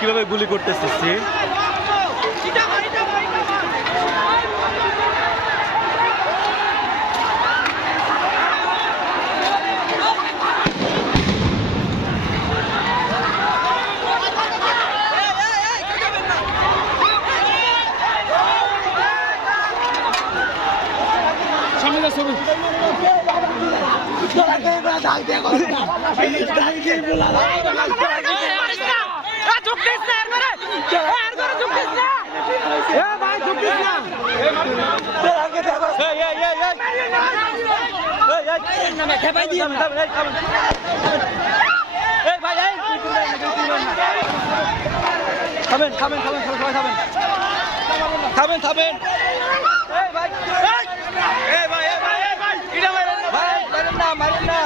কিভাবে গুলি করতেছি। থামেন থামেন থামেন সবাই থামেন থামেন থামেন মারেন না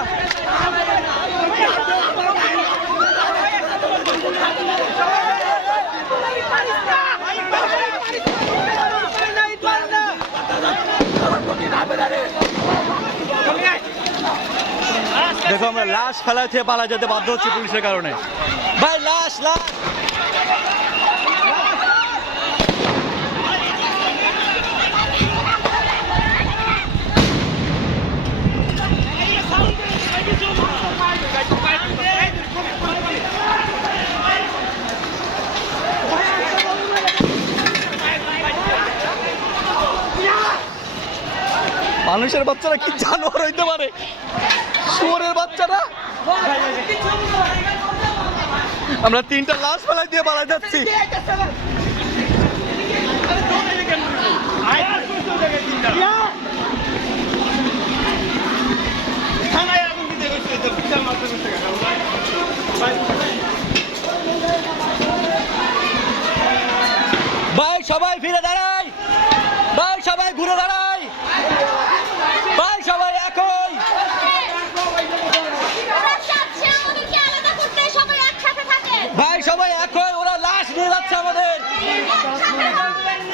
দেখো আমরা লাশ ফেলা থেকে পালা যেতে বাধ্য হচ্ছে পুলিশের কারণে। ভাই লাশ লাশ মানুষের বাচ্চারা কি জানোয়ার হইতে পারে, শুয়োরের বাচ্চারা। আমরা 3টা লাশ ফেলাই দিয়ে পালা যাচ্ছি। ভাই সবাই ফিরে দাঁড়াই, ভাই সবাই ঘুরে দাঁড়াই।